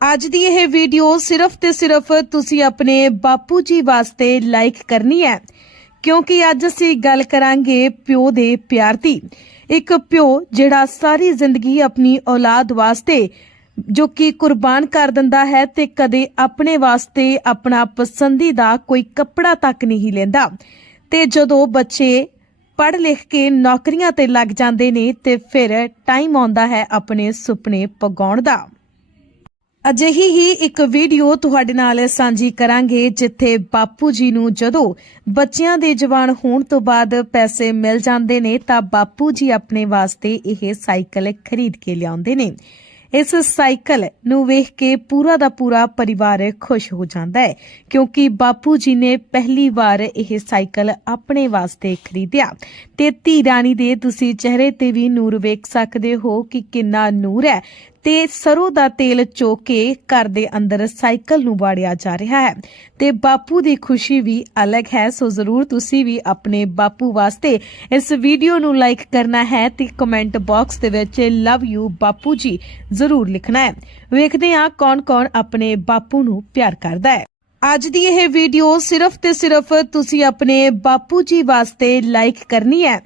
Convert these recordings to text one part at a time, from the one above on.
ਅੱਜ ਦੀ ਇਹ ਵੀਡੀਓ ਸਿਰਫ ਤੇ ਸਿਰਫ ਤੁਸੀਂ ਆਪਣੇ ਬਾਪੂ ਜੀ ਵਾਸਤੇ ਲਾਈਕ ਕਰਨੀ ਹੈ। ਕਿਉਂਕਿ ਅੱਜ ਅਸੀਂ ਗੱਲ ਕਰਾਂਗੇ ਪਿਓ ਦੇ ਪਿਆਰ ਦੀ। ਇੱਕ ਪਿਓ ਜਿਹੜਾ ਸਾਰੀ ਜ਼ਿੰਦਗੀ ਆਪਣੀ ਔਲਾਦ ਵਾਸਤੇ ਜੋ ਕਿ ਕੁਰਬਾਨ ਕਰ ਦਿੰਦਾ ਹੈ ਤੇ ਕਦੇ ਆਪਣੇ ਵਾਸਤੇ ਆਪਣਾ ਪਸੰਦੀਦਾ ਕੋਈ ਕੱਪੜਾ ਤੱਕ ਨਹੀਂ ਲੈਂਦਾ। ਤੇ ਜਦੋਂ ਬੱਚੇ ਪੜ੍ਹ ਲਿਖ ਕੇ ਨੌਕਰੀਆਂ ਤੇ ਲੱਗ ਜਾਂਦੇ ਨੇ ਤੇ ਫਿਰ ਟਾਈਮ ਆਉਂਦਾ ਹੈ ਆਪਣੇ ਸੁਪਨੇ ਪਗਾਉਣ ਦਾ। ਅਜਿਹੀ ਹੀ ਇੱਕ ਵੀਡੀਓ ਤੁਹਾਡੇ ਨਾਲ ਸਾਂਝੀ ਕਰਾਂਗੇ, ਜਿੱਥੇ ਬਾਪੂ ਜੀ ਨੂੰ ਜਦੋਂ ਬੱਚਿਆਂ ਦੇ ਜਵਾਨ ਹੋਣ ਤੋਂ ਬਾਅਦ ਪੈਸੇ ਮਿਲ ਜਾਂਦੇ ਨੇ, ਤਾਂ ਬਾਪੂ ਜੀ ਆਪਣੇ ਵਾਸਤੇ ਇਹ ਸਾਈਕਲ ਖਰੀਦ ਕੇ ਲਿਆਉਂਦੇ ਨੇ। ਇਸ ਸਾਈਕਲ ਨੂੰ ਵੇਖ ਕੇ ਪੂਰਾ ਦਾ ਪੂਰਾ ਪਰਿਵਾਰ ਖੁਸ਼ ਹੋ ਜਾਂਦਾ ਹੈ, ਕਿਉਂਕਿ ਬਾਪੂ ਜੀ ਨੇ ਪਹਿਲੀ ਵਾਰ ਇਹ ਸਾਈਕਲ ਆਪਣੇ ਵਾਸਤੇ ਖਰੀਦਿਆ। ਤੇ ਧੀ ਰਾਣੀ ਦੇ ਤੁਸੀਂ ਚਿਹਰੇ ਤੇ ਵੀ ਨੂਰ ਵੇਖ ਸਕਦੇ ਹੋ ਕਿ ਕਿੰਨਾ ਨੂਰ ਹੈ। ਤੇ ਸਰੋਂ ਦਾ ਤੇਲ ਚੋ ਕੇ ਘਰ ਦੇ ਅੰਦਰ ਸਾਈਕਲ ਨੂੰ ਵਾੜਿਆ ਜਾ ਰਿਹਾ ਹੈ। ਤੇ ਬਾਪੂ ਦੀ ਖੁਸ਼ੀ ਵੀ ਅਲੱਗ ਹੈ, ਸੋ ਜ਼ਰੂਰ ਤੁਸੀਂ ਵੀ ਆਪਣੇ ਬਾਪੂ ਵਾਸਤੇ ਇਸ ਵੀਡੀਓ ਨੂੰ ਲਾਈਕ ਕਰਨਾ ਹੈ ਤੇ ਕਮੈਂਟ ਬਾਕਸ ਦੇ ਵਿੱਚ ਲਵ ਯੂ ਬਾਪੂ ਜੀ ਜ਼ਰੂਰ ਲਿਖਣਾ ਹੈ। ਵੇਖਦੇ ਹਾਂ ਕੌਣ-ਕੌਣ ਆਪਣੇ ਬਾਪੂ ਨੂੰ ਪਿਆਰ ਕਰਦਾ ਹੈ। ਅੱਜ ਦੀ ਇਹ ਵੀਡੀਓ ਸਿਰਫ ਤੇ ਸਿਰਫ ਤੁਸੀਂ ਆਪਣੇ ਬਾਪੂ ਜੀ ਵਾਸਤੇ ਲਾਈਕ ਕਰਨੀ ਹੈ,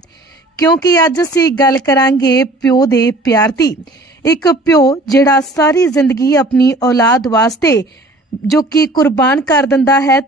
ਕਿਉਂਕਿ ਅੱਜ ਅਸੀਂ ਗੱਲ ਕਰਾਂਗੇ ਪਿਓ ਦੇ ਪਿਆਰ ਦੀ। ਇੱਕ ਪਿਓ ਜਿਹੜਾ ਸਾਰੀ ਜ਼ਿੰਦਗੀ ਆਪਣੀ ਔਲਾਦ ਵਾਸਤੇ ਜੋ ਕਿ ਕੁਰਬਾਨ ਕਰ ਦਿੰਦਾ ਹੈ